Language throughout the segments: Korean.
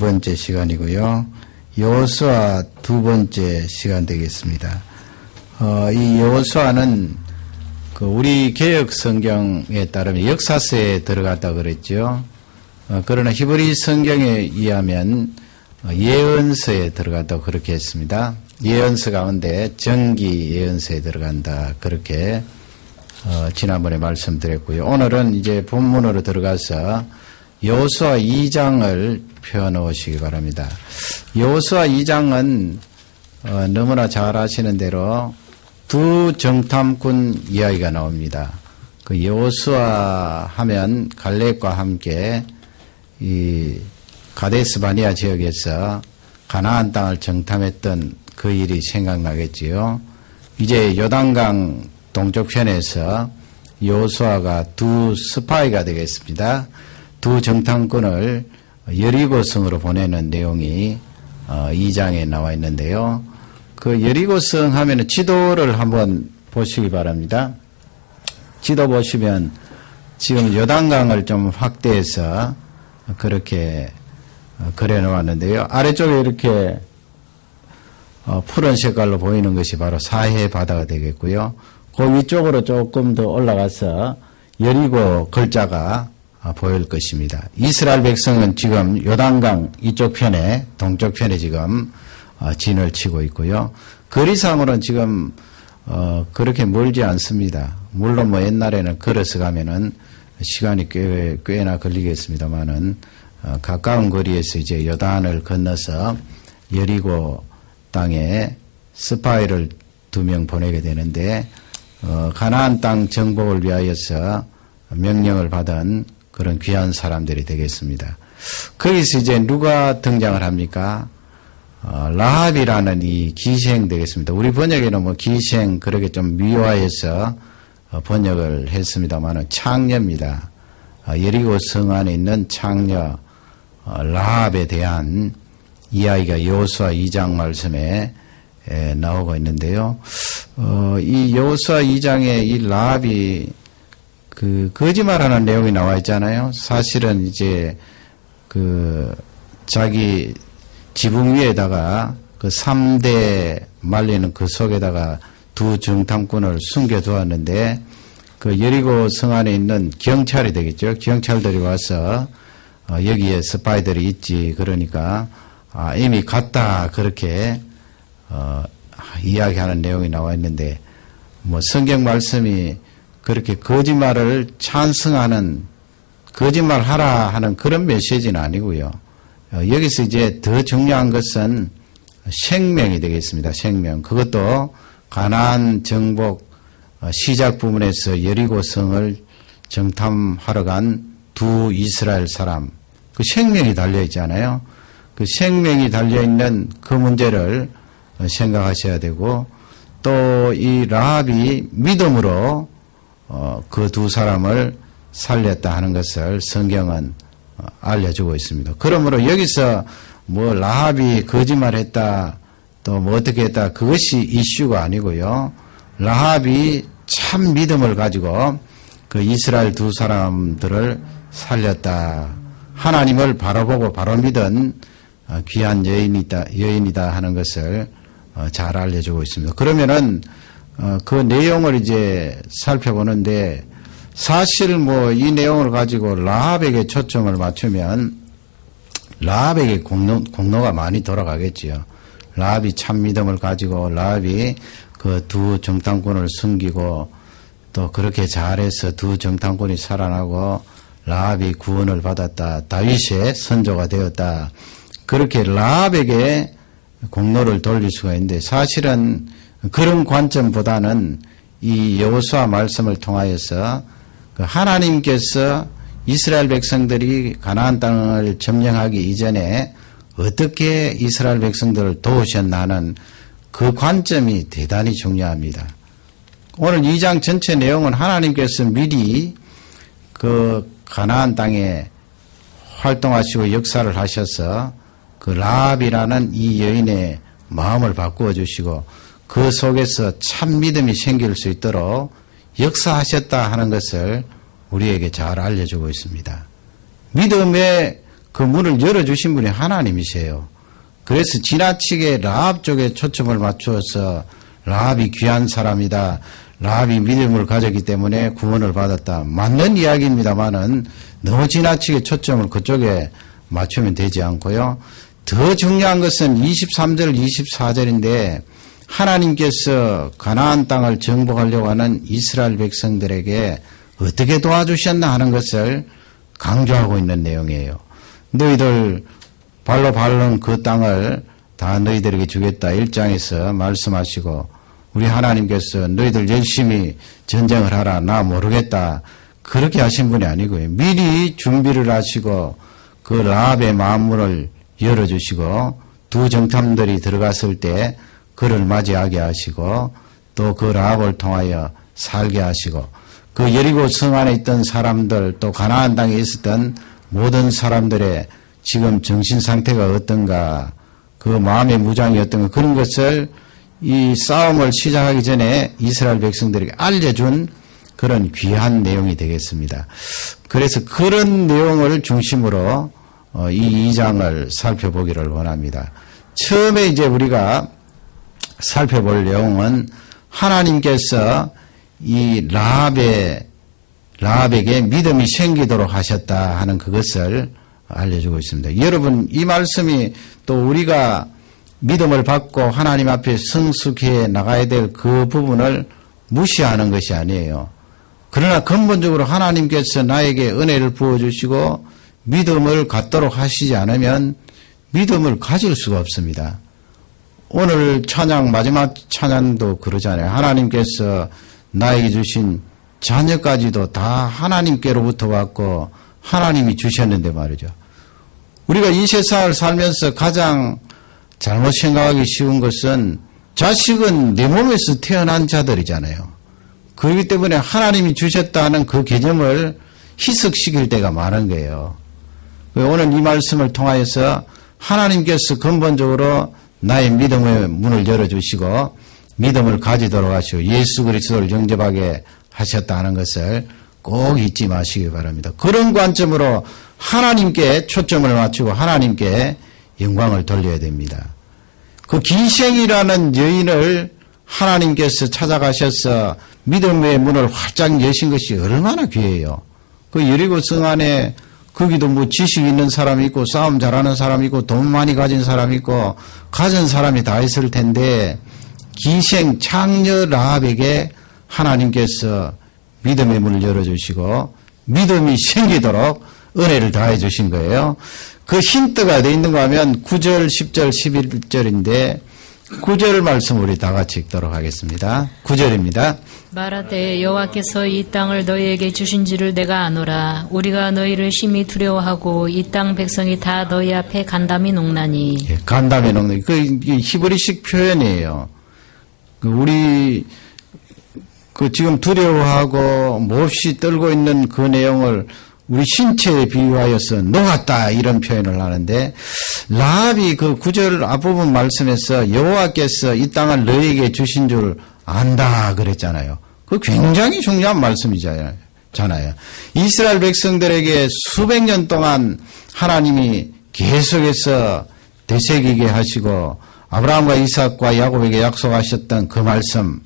번째 시간이고요. 여호수아 두 번째 시간 되겠습니다. 이 여호수아는 우리 개역 성경에 따르면 역사서에 들어갔다 그랬죠. 그러나 히브리 성경에 의하면 예언서에 들어갔다고 그렇게 했습니다. 예언서 가운데 정기 예언서에 들어간다 그렇게 지난번에 말씀드렸고요. 오늘은 이제 본문으로 들어가서 여호수아 2장을 펴놓으시기 바랍니다. 여호수아 2장은 너무나 잘 아시는 대로 두 정탐꾼 이야기가 나옵니다. 그 여호수아 하면 갈렙과 함께 이 가데스 바네아 지역에서 가나안 땅을 정탐했던 그 일이 생각나겠지요. 이제 요단강 동쪽 편에서 여호수아가 두 스파이가 되겠습니다. 두 정탐꾼을 여리고성으로 보내는 내용이 2장에 나와 있는데요. 그 여리고성 하면은 지도를 한번 보시기 바랍니다. 지도 보시면 지금 요단강을 좀 확대해서 그렇게 그려 놓았는데요. 아래쪽에 이렇게 푸른 색깔로 보이는 것이 바로 사해 바다가 되겠고요. 그 위쪽으로 조금 더 올라가서 여리고 글자가 보일 것입니다. 이스라엘 백성은 지금 요단강 이쪽 편에 동쪽 편에 지금 진을 치고 있고요. 거리상으로는 지금 그렇게 멀지 않습니다. 물론 뭐 옛날에는 걸어서 가면은 시간이 꽤나 걸리겠습니다만은 가까운 거리에서 이제 요단을 건너서 여리고 땅에 스파이를 2명 보내게 되는데 가나안 땅 정복을 위하여서 명령을 받은 그런 귀한 사람들이 되겠습니다. 거기서 이제 누가 등장을 합니까? 라합이라는 이 기생 되겠습니다. 우리 번역에는 뭐 기생 그렇게 좀 미화해서 번역을 했습니다만은 창녀입니다. 여리고 성 안에 있는 창녀 라합에 대한 이야기가 여호수아 2장 말씀에 나오고 있는데요. 이 여호수아 2장에 이 라합이 그 거짓말하는 내용이 나와 있잖아요. 사실은 이제 그 자기 지붕 위에다가 그 3대 말리는 그 속에다가 두 정탐꾼을 숨겨두었는데 그 여리고 성 안에 있는 경찰이 되겠죠. 경찰들이 와서 여기에 스파이들이 있지 그러니까 이미 갔다 그렇게 이야기하는 내용이 나와 있는데 뭐 성경 말씀이 그렇게 거짓말을 찬성하는 거짓말하라 하는 그런 메시지는 아니고요. 여기서 이제 더 중요한 것은 생명이 되겠습니다. 생명. 그것도 가나안 정복 시작 부분에서 여리고 성을 정탐하러 간 두 이스라엘 사람 그 생명이 달려 있잖아요. 그 생명이 달려 있는 그 문제를 생각하셔야 되고 또 이 라합이 믿음으로 그 두 사람을 살렸다 하는 것을 성경은 알려주고 있습니다. 그러므로 여기서 뭐 라합이 거짓말했다 또 뭐 어떻게 했다 그것이 이슈가 아니고요. 라합이 참 믿음을 가지고 그 이스라엘 두 사람들을 살렸다. 하나님을 바라보고 바로 믿은 귀한 여인이다 하는 것을 잘 알려주고 있습니다. 그러면은 그 내용을 이제 살펴보는데 사실 뭐 이 내용을 가지고 라합에게 초점을 맞추면 라합에게 공로가 많이 돌아가겠지요. 라합이 참 믿음을 가지고 라합이 그 두 정탐꾼을 숨기고 또 그렇게 잘해서 두 정탐꾼이 살아나고 라합이 구원을 받았다. 다윗의 선조가 되었다. 그렇게 라합에게 공로를 돌릴 수가 있는데 사실은 그런 관점보다는 이 여호수아 말씀을 통하여서 하나님께서 이스라엘 백성들이 가나안 땅을 점령하기 이전에 어떻게 이스라엘 백성들을 도우셨나 하는 그 관점이 대단히 중요합니다. 오늘 2장 전체 내용은 하나님께서 미리 그 가나안 땅에 활동하시고 역사를 하셔서 그 라합이라는 이 여인의 마음을 바꾸어 주시고 그 속에서 참 믿음이 생길 수 있도록 역사하셨다 하는 것을 우리에게 잘 알려주고 있습니다. 믿음의 그 문을 열어주신 분이 하나님이세요. 그래서 지나치게 라합 쪽에 초점을 맞추어서 라합이 귀한 사람이다. 라합이 믿음을 가졌기 때문에 구원을 받았다. 맞는 이야기입니다만은 너무 지나치게 초점을 그쪽에 맞추면 되지 않고요. 더 중요한 것은 23절, 24절인데 하나님께서 가나안 땅을 정복하려고 하는 이스라엘 백성들에게 어떻게 도와주셨나 하는 것을 강조하고 있는 내용이에요. 너희들 발로 밟은 그 땅을 다 너희들에게 주겠다 1장에서 말씀하시고 우리 하나님께서 너희들 열심히 전쟁을 하라 나 모르겠다 그렇게 하신 분이 아니고요. 미리 준비를 하시고 그 라합의 마음문을 열어주시고 두 정탐들이 들어갔을 때 그를 맞이하게 하시고 또 그 라합을 통하여 살게 하시고 그 여리고 성 안에 있던 사람들 또 가나안 땅에 있었던 모든 사람들의 지금 정신 상태가 어떤가 그 마음의 무장이 어떤가 그런 것을 이 싸움을 시작하기 전에 이스라엘 백성들에게 알려준 그런 귀한 내용이 되겠습니다. 그래서 그런 내용을 중심으로 이 2장을 살펴보기를 원합니다. 처음에 이제 우리가 살펴볼 내용은 하나님께서 이 라합에게 믿음이 생기도록 하셨다 하는 그것을 알려주고 있습니다. 여러분 이 말씀이 또 우리가 믿음을 받고 하나님 앞에 성숙해 나가야 될 그 부분을 무시하는 것이 아니에요. 그러나 근본적으로 하나님께서 나에게 은혜를 부어주시고 믿음을 갖도록 하시지 않으면 믿음을 가질 수가 없습니다. 오늘 찬양 마지막 찬양도 그러잖아요. 하나님께서 나에게 주신 자녀까지도 다 하나님께로부터 왔고 하나님이 주셨는데 말이죠. 우리가 이 세상을 살면서 가장 잘못 생각하기 쉬운 것은 자식은 내 몸에서 태어난 자들이잖아요. 그렇기 때문에 하나님이 주셨다는 그 개념을 희석시킬 때가 많은 거예요. 오늘 이 말씀을 통하여서 하나님께서 근본적으로 나의 믿음의 문을 열어주시고 믿음을 가지도록 하시고 예수 그리스도를 영접하게 하셨다는 것을 꼭 잊지 마시기 바랍니다. 그런 관점으로 하나님께 초점을 맞추고 하나님께 영광을 돌려야 됩니다. 그 기생이라는 여인을 하나님께서 찾아가셔서 믿음의 문을 활짝 여신 것이 얼마나 귀해요. 그 여리고 성 안에 거기도 뭐 지식 있는 사람이 있고 싸움 잘하는 사람이 있고 돈 많이 가진 사람이 있고 가진 사람이 다 있을 텐데 기생 창녀 라합에게 하나님께서 믿음의 문을 열어주시고 믿음이 생기도록 은혜를 다해 주신 거예요. 그 힌트가 어디 있는가 하면 9절, 10절, 11절인데 9절 말씀 우리 다 같이 읽도록 하겠습니다. 9절입니다. 말하되 여호와께서 이 땅을 너희에게 주신지를 내가 아노라. 우리가 너희를 심히 두려워하고 이 땅 백성이 다 너희 앞에 간담이 녹나니. 예, 간담이 녹나니. 그 히브리식 표현이에요. 우리 지금 두려워하고 몹시 떨고 있는 그 내용을 우리 신체에 비유하여서 녹았다 이런 표현을 하는데 라합이 그 9절 앞부분 말씀에서 여호와께서 이 땅을 너희에게 주신 줄 안다 그랬잖아요. 그 굉장히 중요한 말씀이잖아요. 이스라엘 백성들에게 수백 년 동안 하나님이 계속해서 되새기게 하시고 아브라함과 이삭과 야곱에게 약속하셨던 그 말씀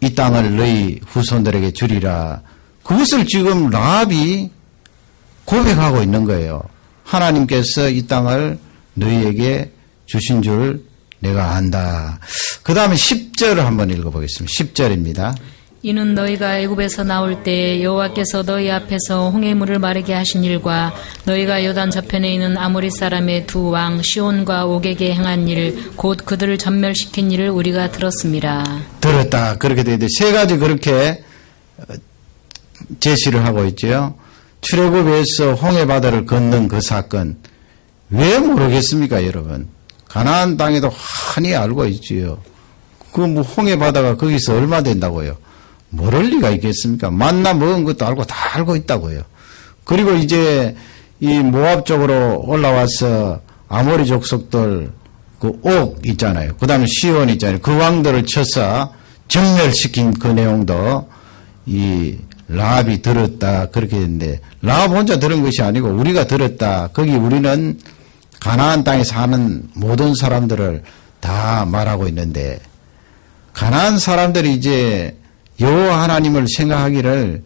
이 땅을 너희 후손들에게 주리라. 그것을 지금 라합이 고백하고 있는 거예요. 하나님께서 이 땅을 너희에게 주신 줄 내가 안다. 그 다음에 10절을 한번 읽어보겠습니다. 10절입니다. 이는 너희가 애굽에서 나올 때 여호와께서 너희 앞에서 홍해물을 마르게 하신 일과 너희가 요단 저편에 있는 아모리 사람의 두 왕 시온과 옥에게 행한 일 곧 그들을 전멸시킨 일을 우리가 들었습니다. 들었다. 그렇게 되는데 세 가지 그렇게 제시를 하고 있죠. 출애굽에서 홍해바다를 건넌 그 사건 왜 모르겠습니까, 여러분? 가나안 땅에도 환히 알고 있지요. 그 뭐 홍해바다가 거기서 얼마 된다고요? 모를 리가 있겠습니까? 만나 먹은 것도 알고 다 알고 있다고요. 그리고 이제 이 모압 쪽으로 올라와서 아모리 족속들 그 옥 있잖아요. 그 다음에 시온 있잖아요. 그 왕들을 쳐서 정멸시킨 그 내용도 이 라합이 들었다 그렇게 했는데 라합 혼자 들은 것이 아니고 우리가 들었다. 거기 우리는 가나안 땅에 사는 모든 사람들을 다 말하고 있는데 가나안 사람들이 이제 여호와 하나님을 생각하기를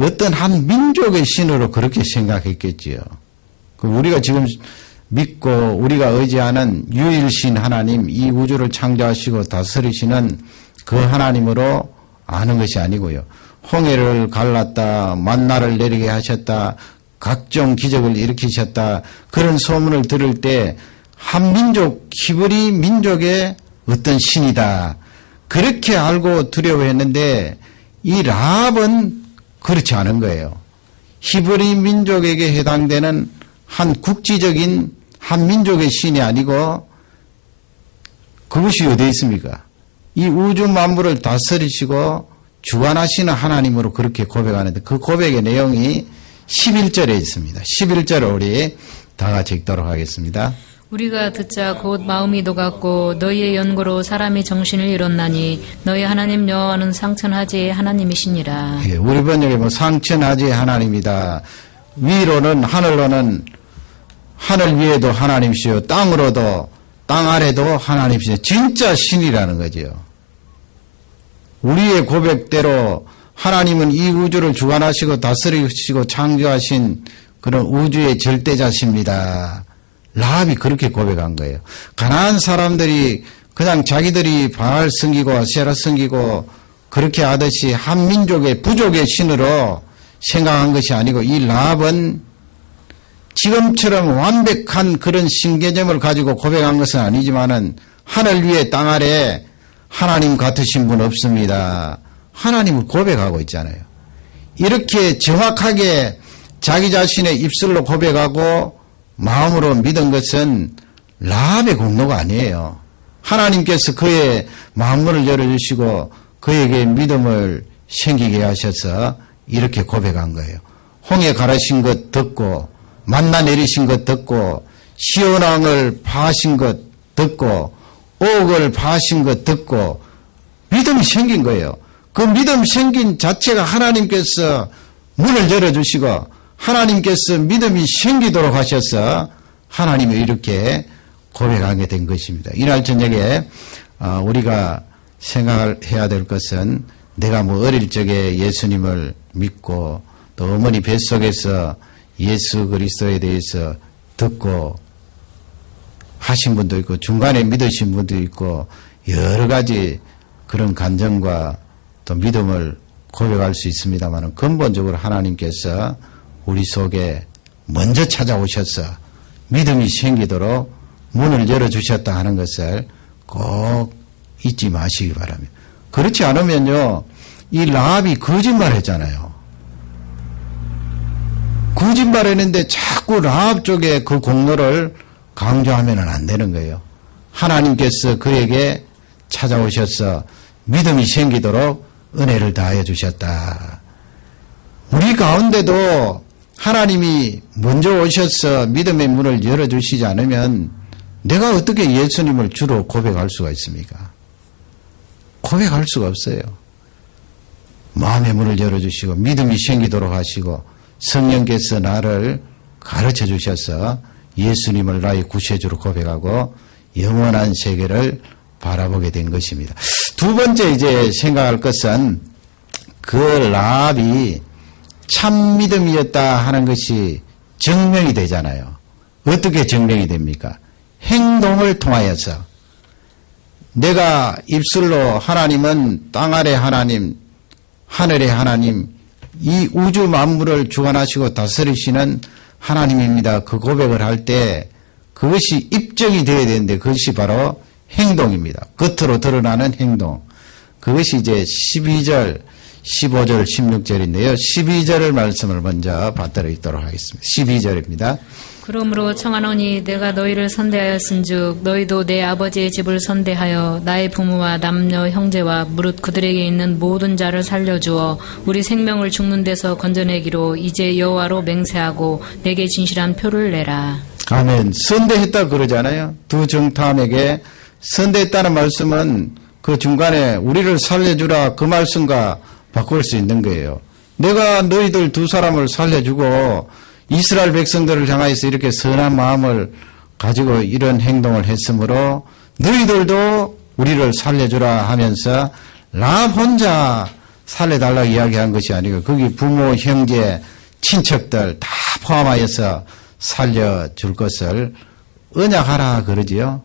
어떤 한 민족의 신으로 그렇게 생각했겠지요. 우리가 지금 믿고 우리가 의지하는 유일신 하나님, 이 우주를 창조하시고 다스리시는 그 하나님으로 아는 것이 아니고요. 홍해를 갈랐다, 만나를 내리게 하셨다, 각종 기적을 일으키셨다, 그런 소문을 들을 때 한 민족, 히브리 민족의 어떤 신이다. 그렇게 알고 두려워했는데 이 라합은 그렇지 않은 거예요. 히브리 민족에게 해당되는 한 국지적인 한 민족의 신이 아니고 그것이 어디에 있습니까? 이 우주 만물을 다스리시고 주관하시는 하나님으로 그렇게 고백하는데 그 고백의 내용이 11절에 있습니다. 11절을 우리 다 같이 읽도록 하겠습니다. 우리가 듣자 곧 마음이 녹았고 너희의 연고로 사람이 정신을 잃었나니 너희 하나님 여호와는 상천하지의 하나님이시니라. 예, 우리 번역에 상천하지의 하나님이다. 위로는 하늘로는 하늘 위에도 하나님이시요 땅으로도 땅 아래도 하나님이시요 진짜 신이라는 거죠. 우리의 고백대로 하나님은 이 우주를 주관하시고 다스리시고 창조하신 그런 우주의 절대자십니다. 라합이 그렇게 고백한 거예요. 가나안 사람들이 그냥 자기들이 바알 섬기고 아세라 섬기고 그렇게 하듯이 한 민족의 부족의 신으로 생각한 것이 아니고 이 라합은 지금처럼 완벽한 그런 신개념을 가지고 고백한 것은 아니지만은 하늘 위에 땅 아래 하나님 같으신 분 없습니다. 하나님을 고백하고 있잖아요. 이렇게 정확하게 자기 자신의 입술로 고백하고 마음으로 믿은 것은 라합의 공로가 아니에요. 하나님께서 그의 마음문을 열어주시고 그에게 믿음을 생기게 하셔서 이렇게 고백한 거예요. 홍해 가르신 것 듣고 만나 내리신 것 듣고 시온왕을 파하신 것 듣고 옥을 파하신 것 듣고 믿음이 생긴 거예요. 그 믿음 생긴 자체가 하나님께서 문을 열어주시고 하나님께서 믿음이 생기도록 하셔서 하나님이 이렇게 고백하게 된 것입니다. 이날 저녁에 우리가 생각을 해야 될 것은 내가 뭐 어릴 적에 예수님을 믿고 또 어머니 뱃속에서 예수 그리스도에 대해서 듣고 하신 분도 있고 중간에 믿으신 분도 있고 여러 가지 그런 감정과 또 믿음을 고백할 수 있습니다만 근본적으로 하나님께서 우리 속에 먼저 찾아오셔서 믿음이 생기도록 문을 열어주셨다 하는 것을 꼭 잊지 마시기 바랍니다. 그렇지 않으면요, 이 라합이 거짓말했잖아요. 거짓말했는데 자꾸 라합 쪽에 그 공로를 강조하면 안 되는 거예요. 하나님께서 그에게 찾아오셔서 믿음이 생기도록 은혜를 다해 주셨다. 우리 가운데도 하나님이 먼저 오셔서 믿음의 문을 열어주시지 않으면 내가 어떻게 예수님을 주로 고백할 수가 있습니까? 고백할 수가 없어요. 마음의 문을 열어주시고 믿음이 생기도록 하시고 성령께서 나를 가르쳐 주셔서 예수님을 나의 구세주로 고백하고 영원한 세계를 바라보게 된 것입니다. 두 번째 이제 생각할 것은 그 라합이 참 믿음이었다 하는 것이 증명이 되잖아요. 어떻게 증명이 됩니까? 행동을 통하여서 내가 입술로 하나님은 땅 아래 하나님, 하늘의 하나님, 이 우주 만물을 주관하시고 다스리시는 하나님입니다. 그 고백을 할 때 그것이 입증이 되어야 되는데 그것이 바로 행동입니다. 겉으로 드러나는 행동. 그것이 이제 12절, 15절, 16절인데요. 12절을 말씀을 먼저 받들어 있도록 하겠습니다. 12절입니다. 그러므로 청하노니 내가 너희를 선대하였은즉 너희도 내 아버지의 집을 선대하여 나의 부모와 남녀 형제와 무릇 그들에게 있는 모든 자를 살려주어 우리 생명을 죽는 데서 건져내기로 이제 여호와로 맹세하고 내게 진실한 표를 내라. 아멘. 선대했다 그러잖아요. 두 정탐에게 선대했다는 말씀은 그 중간에 우리를 살려주라 그 말씀과 바꿀 수 있는 거예요. 내가 너희들 두 사람을 살려주고 이스라엘 백성들을 향하여서 이렇게 선한 마음을 가지고 이런 행동을 했으므로 너희들도 우리를 살려주라 하면서 나 혼자 살려달라고 이야기한 것이 아니고 거기 부모, 형제, 친척들 다 포함하여서 살려줄 것을 언약하라 그러지요.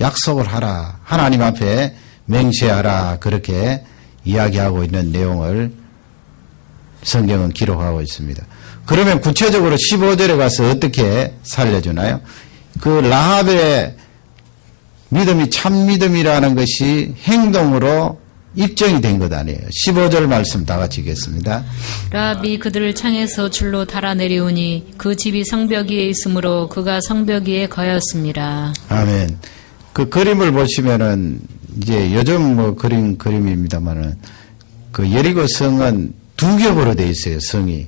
약속을 하라. 하나님 앞에 맹세하라. 그렇게 이야기하고 있는 내용을 성경은 기록하고 있습니다. 그러면 구체적으로 15절에 가서 어떻게 살려주나요? 그 라합의 믿음이 참 믿음이라는 것이 행동으로 입증이 된 것 아니에요. 15절 말씀 다 같이 읽겠습니다. 라합이 그들을 창에서 줄로 달아내리우니 그 집이 성벽 위에 있으므로 그가 성벽 위에 거하였습니다. 아멘. 그 그림을 보시면은 이제 요즘 뭐 그림입니다만은 그 여리고 성은 두 겹으로 돼 있어요. 성이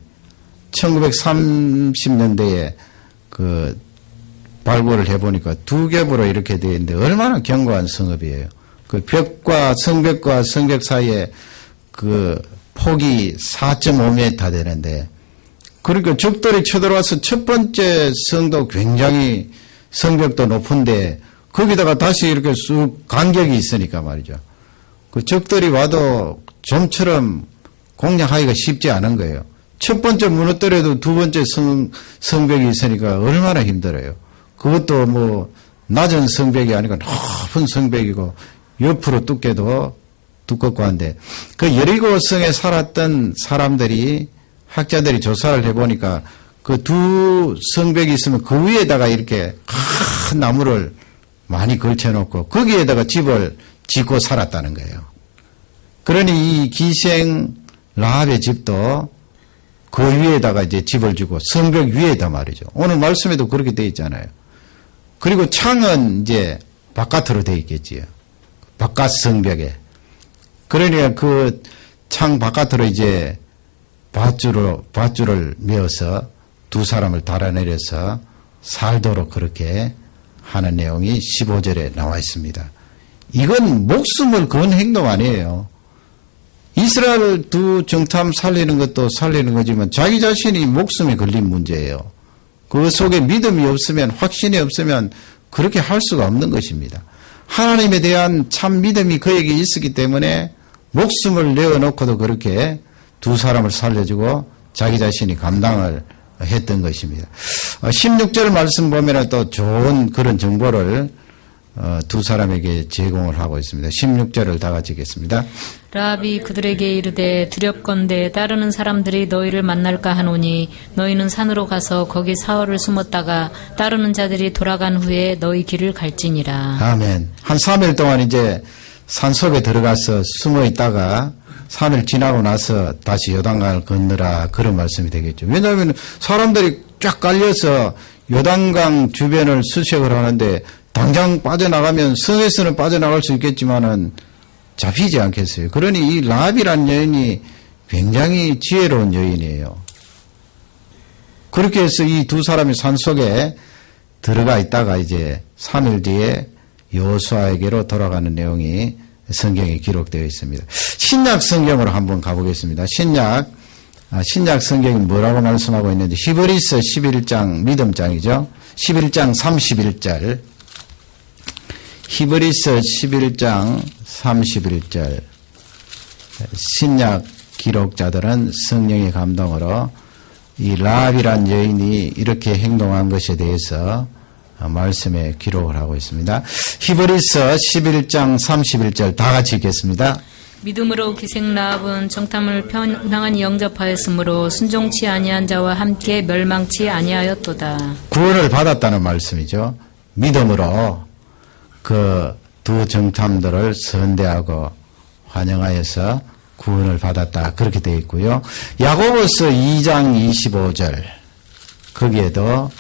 1930년대에 그 발굴을 해보니까 두 겹으로 이렇게 되어 있는데 얼마나 견고한 성읍이에요. 그 벽과 성벽 사이에 그 폭이 4.5m 되는데 그러니까 적들이 쳐들어와서 첫 번째 성도 굉장히 성벽도 높은데 거기다가 다시 이렇게 쑥 간격이 있으니까 말이죠. 그 적들이 와도 좀처럼 공략하기가 쉽지 않은 거예요. 첫 번째 무너뜨려도 두 번째 성벽이 있으니까 얼마나 힘들어요. 그것도 뭐 낮은 성벽이 아니고 높은 성벽이고 옆으로 두께도 두껍고 한데 그 여리고 성에 살았던 사람들이 학자들이 조사를 해보니까 그 두 성벽이 있으면 그 위에다가 이렇게 큰 나무를 많이 걸쳐놓고 거기에다가 집을 짓고 살았다는 거예요. 그러니 이 기생 라합의 집도 그 위에다가 이제 집을 주고 성벽 위에다 말이죠. 오늘 말씀에도 그렇게 되어 있잖아요. 그리고 창은 이제 바깥으로 되어 있겠지요. 바깥 성벽에. 그러니까 그 창 바깥으로 이제 밧줄을 메어서 두 사람을 달아내려서 살도록 그렇게 하는 내용이 15절에 나와 있습니다. 이건 목숨을 건 행동 아니에요. 이스라엘 두 정탐 살리는 것도 살리는 거지만 자기 자신이 목숨이 걸린 문제예요. 그 속에 믿음이 없으면 확신이 없으면 그렇게 할 수가 없는 것입니다. 하나님에 대한 참 믿음이 그에게 있었기 때문에 목숨을 내어놓고도 그렇게 두 사람을 살려주고 자기 자신이 감당을 했던 것입니다. 16절 말씀 보면 또 좋은 그런 정보를 두 사람에게 제공을 하고 있습니다. 16절을 다 같이 읽겠습니다. 라합이 그들에게 이르되 두렵건대 따르는 사람들이 너희를 만날까 하노니 너희는 산으로 가서 거기 사흘을 숨었다가 따르는 자들이 돌아간 후에 너희 길을 갈지니라. 아멘. 한 3일 동안 이제 산속에 들어가서 숨어 있다가 3일 지나고 나서 다시 요단강을 건너라 그런 말씀이 되겠죠. 왜냐하면 사람들이 쫙 깔려서 요단강 주변을 수색을 하는데 당장 빠져나가면 성에서는 빠져나갈 수 있겠지만은 잡히지 않겠어요. 그러니 이 라합이라는 여인이 굉장히 지혜로운 여인이에요. 그렇게 해서 이 두 사람이 산속에 들어가 있다가 이제 3일 뒤에 여호수아에게로 돌아가는 내용이 성경에 기록되어 있습니다. 신약 성경으로 한번 가보겠습니다. 신약 성경이 뭐라고 말씀하고 있는지 히브리서 11장 믿음장이죠. 11장 31절 히브리서 11장 31절 신약 기록자들은 성령의 감동으로 이 라합이란 여인이 이렇게 행동한 것에 대해서 말씀에 기록을 하고 있습니다. 히브리서 11장 31절 다 같이 읽겠습니다. 믿음으로 기생 라합은 정탐을 평안히 영접하였으므로 순종치 아니한 자와 함께 멸망치 아니하였도다. 구원을 받았다는 말씀이죠. 믿음으로 그 두 정탐들을 선대하고 환영하여서 구원을 받았다. 그렇게 되어 있고요. 야고보서 2장 25절 거기에도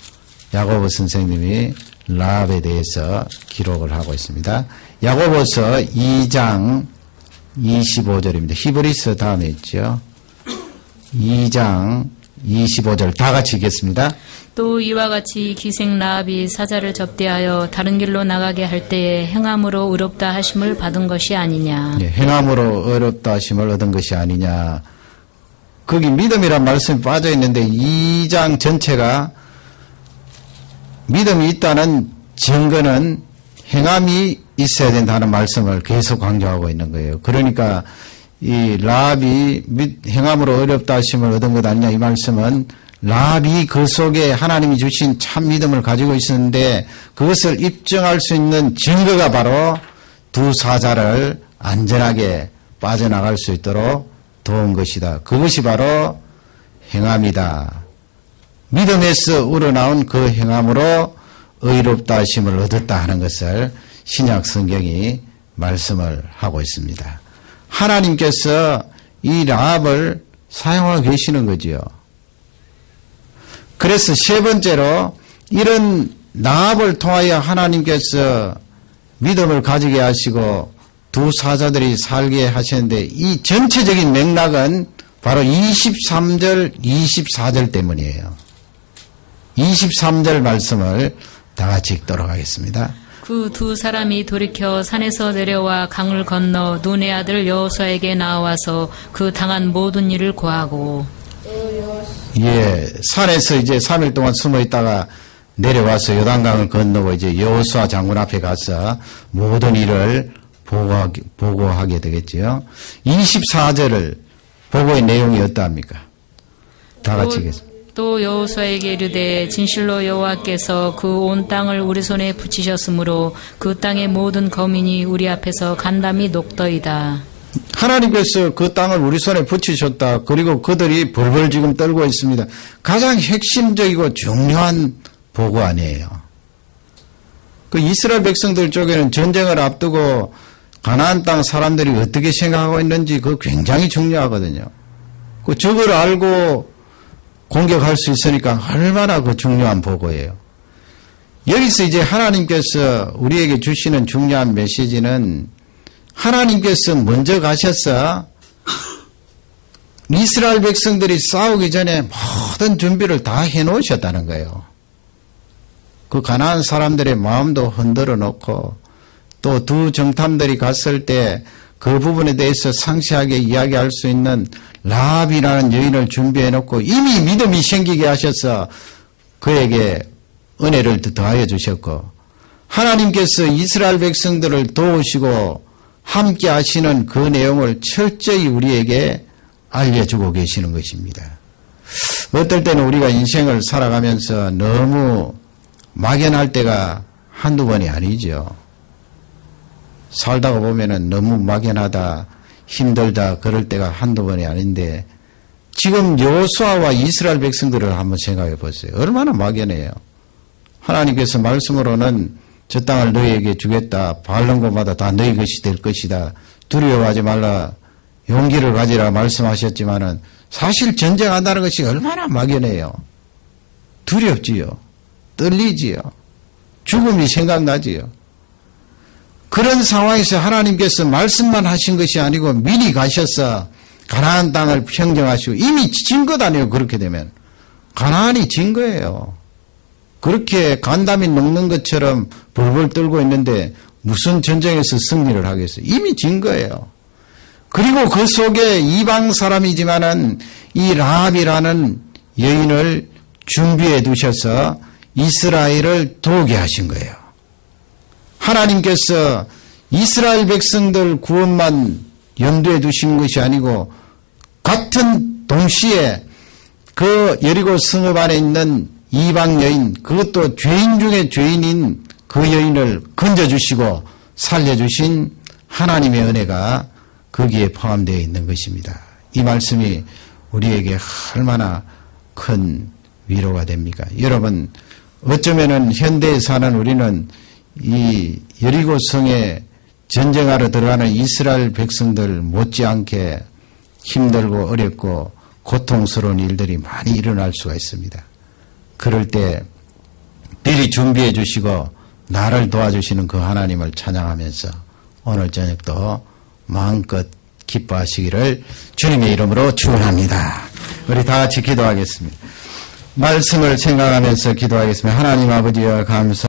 야고보 선생님이 라합에 대해서 기록을 하고 있습니다. 야고보서 2장 25절입니다. 히브리서 다음에 있죠. 2장 25절 다 같이 읽겠습니다. 또 이와 같이 기생 라합이 사자를 접대하여 다른 길로 나가게 할 때에 행함으로 의롭다 하심을 받은 것이 아니냐. 네, 행함으로 의롭다 하심을 얻은 것이 아니냐. 거기 믿음이란 말씀이 빠져 있는데 2장 전체가 믿음이 있다는 증거는 행함이 있어야 된다는 말씀을 계속 강조하고 있는 거예요. 그러니까 이 라합이 행함으로 어렵다 하심을 얻은 것 아니냐 이 말씀은 라합이 그 속에 하나님이 주신 참 믿음을 가지고 있었는데 그것을 입증할 수 있는 증거가 바로 두 사자를 안전하게 빠져나갈 수 있도록 도운 것이다. 그것이 바로 행함이다. 믿음에서 우러나온 그 행함으로 의롭다 하심을 얻었다 하는 것을 신약 성경이 말씀을 하고 있습니다. 하나님께서 이 라합을 사용하고 계시는 거지요. 그래서 세 번째로 이런 라합을 통하여 하나님께서 믿음을 가지게 하시고 두 사자들이 살게 하셨는데 이 전체적인 맥락은 바로 23절, 24절 때문이에요. 23절 말씀을 다 같이 읽도록 하겠습니다. 그 두 사람이 돌이켜 산에서 내려와 강을 건너 눈의 아들 여호수아에게 나와서 그 당한 모든 일을 고하고 예, 산에서 이제 3일 동안 숨어 있다가 내려와서 요단강을 건너고 이제 여호수아 장군 앞에 가서 모든 일을 보고하게 되겠지요. 24절을 보고의 내용이 어떠합니까? 다 같이 읽겠습니다. 또 여호수아에게 이르되 진실로 여호와께서 그 온 땅을 우리 손에 붙이셨으므로 그 땅의 모든 거민이 우리 앞에서 간담이 녹더이다. 하나님께서 그 땅을 우리 손에 붙이셨다. 그리고 그들이 벌벌 지금 떨고 있습니다. 가장 핵심적이고 중요한 보고 아니에요. 그 이스라엘 백성들 쪽에는 전쟁을 앞두고 가나안 땅 사람들이 어떻게 생각하고 있는지 그거 굉장히 중요하거든요. 그 적을 알고 공격할 수 있으니까 얼마나 그 중요한 보고예요. 여기서 이제 하나님께서 우리에게 주시는 중요한 메시지는 하나님께서 먼저 가셔서 이스라엘 백성들이 싸우기 전에 모든 준비를 다 해놓으셨다는 거예요. 그 가나안 사람들의 마음도 흔들어 놓고 또 두 정탐들이 갔을 때 그 부분에 대해서 상세하게 이야기할 수 있는 라합이라는 여인을 준비해 놓고 이미 믿음이 생기게 하셔서 그에게 은혜를 더하여 주셨고 하나님께서 이스라엘 백성들을 도우시고 함께 하시는 그 내용을 철저히 우리에게 알려주고 계시는 것입니다. 어떨 때는 우리가 인생을 살아가면서 너무 막연할 때가 한두 번이 아니죠. 살다가 보면은 너무 막연하다, 힘들다 그럴 때가 한두 번이 아닌데 지금 여호수아와 이스라엘 백성들을 한번 생각해 보세요. 얼마나 막연해요. 하나님께서 말씀으로는 저 땅을 너희에게 주겠다. 밟는 곳마다 다 너희 것이 될 것이다. 두려워하지 말라. 용기를 가지라 말씀하셨지만은 사실 전쟁한다는 것이 얼마나 막연해요. 두렵지요. 떨리지요. 죽음이 생각나지요. 그런 상황에서 하나님께서 말씀만 하신 것이 아니고 미리 가셔서 가나안 땅을 평정하시고 이미 진 것 아니에요. 그렇게 되면 가나안이 진 거예요. 그렇게 간담이 녹는 것처럼 벌벌 떨고 있는데 무슨 전쟁에서 승리를 하겠어요. 이미 진 거예요. 그리고 그 속에 이방 사람이지만은 이 라합이라는 여인을 준비해 두셔서 이스라엘을 도우게 하신 거예요. 하나님께서 이스라엘 백성들 구원만 염두에 두신 것이 아니고 같은 동시에 그 여리고 성읍 안에 있는 이방 여인, 그것도 죄인 중에 죄인인 그 여인을 건져주시고 살려주신 하나님의 은혜가 거기에 포함되어 있는 것입니다. 이 말씀이 우리에게 얼마나 큰 위로가 됩니까? 여러분, 어쩌면은 현대에 사는 우리는 이 여리고 성에 전쟁하러 들어가는 이스라엘 백성들 못지않게 힘들고 어렵고 고통스러운 일들이 많이 일어날 수가 있습니다. 그럴 때 미리 준비해 주시고 나를 도와주시는 그 하나님을 찬양하면서 오늘 저녁도 마음껏 기뻐하시기를 주님의 이름으로 축원합니다. 우리 다 같이 기도하겠습니다. 말씀을 생각하면서 기도하겠습니다. 하나님 아버지여 감사